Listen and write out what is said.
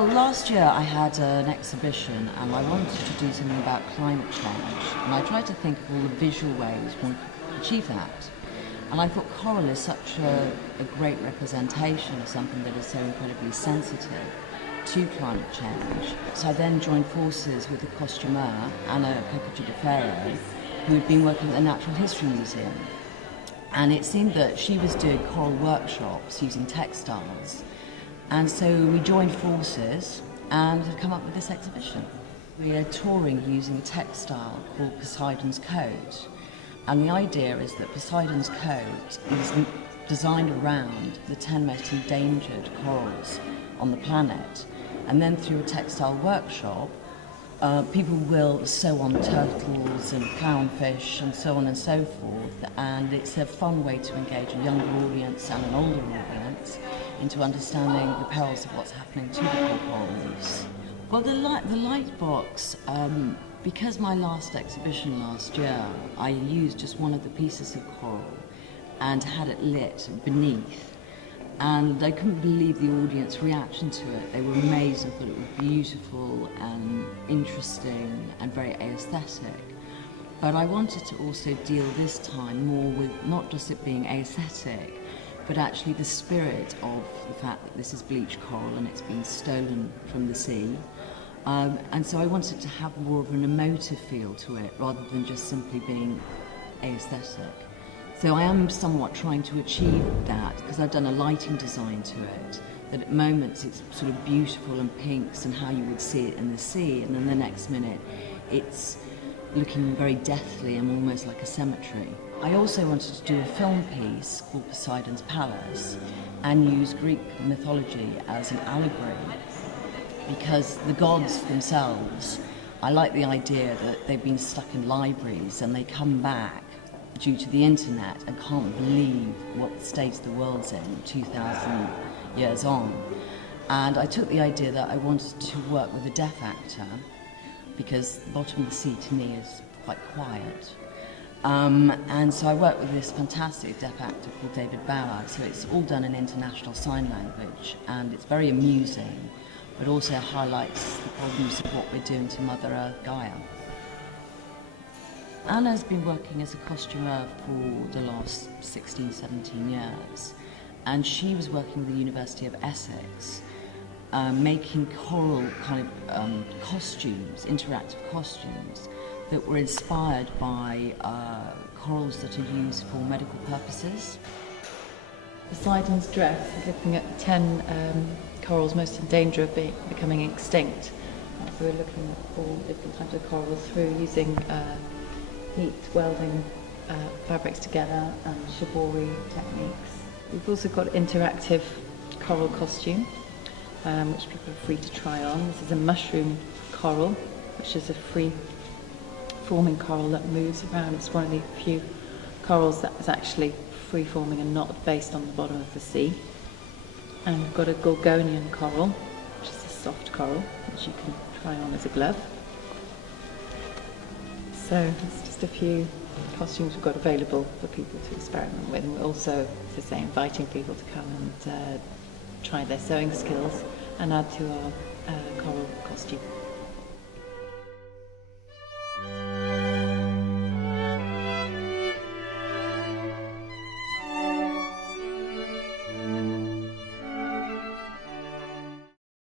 Well, last year I had an exhibition and I wanted to do something about climate change, and I tried to think of all the visual ways one could achieve that. And I thought coral is such a great representation of something that is so incredibly sensitive to climate change. So I then joined forces with the costumer, Anna Cocciadiferro, who had been working at the Natural History Museum. And it seemed that she was doing coral workshops using textiles. And so we joined forces and have come up with this exhibition. We are touring using a textile called Poseidon's coat. And the idea is that Poseidon's coat is designed around the 10 most endangered corals on the planet. And then through a textile workshop, people will sew on turtles and clownfish and so on and so forth. And it's a fun way to engage a younger audience and an older audience into understanding the perils of what's happening to the coral reefs. Well, the light box, because my last exhibition last year, I used just one of the pieces of coral and had it lit beneath. And I couldn't believe the audience reaction to it. They were amazed and thought it was beautiful and interesting and very aesthetic. But I wanted to also deal this time more with not just it being aesthetic, but actually the spirit of the fact that this is bleached coral and it's been stolen from the sea. And so I wanted to have more of an emotive feel to it rather than just simply being aesthetic. So I am somewhat trying to achieve that because I've done a lighting design to it, that at moments it's sort of beautiful and pinks and how you would see it in the sea, and then the next minute it's looking very deathly and almost like a cemetery. I also wanted to do a film piece called Poseidon's Palace and use Greek mythology as an allegory, because the gods themselves, I like the idea that they've been stuck in libraries and they come back due to the internet and can't believe what state the world's in 2,000 years on. And I took the idea that I wanted to work with a deaf actor because the bottom of the sea to me is quite quiet. And so I worked with this fantastic deaf actor called David Bauer, so it's all done in international sign language, and it's very amusing, but also highlights the problems of what we're doing to Mother Earth Gaia. Anna's been working as a costumer for the last 16, 17 years, and she was working with the University of Essex, making coral kind of costumes, interactive costumes, that were inspired by corals that are used for medical purposes. Poseidon's dress is looking at 10 corals most in danger of becoming extinct. So we're looking at all different types of corals through using heat welding fabrics together and shibori techniques. We've also got interactive coral costume, which people are free to try on. This is a mushroom coral, which is a free-forming coral that moves around. It's one of the few corals that is actually free-forming and not based on the bottom of the sea. And we've got a Gorgonian coral, which is a soft coral, which you can try on as a glove. So it's just a few costumes we've got available for people to experiment with. And we're also, as I say, inviting people to come and try their sewing skills and add to our coral costume.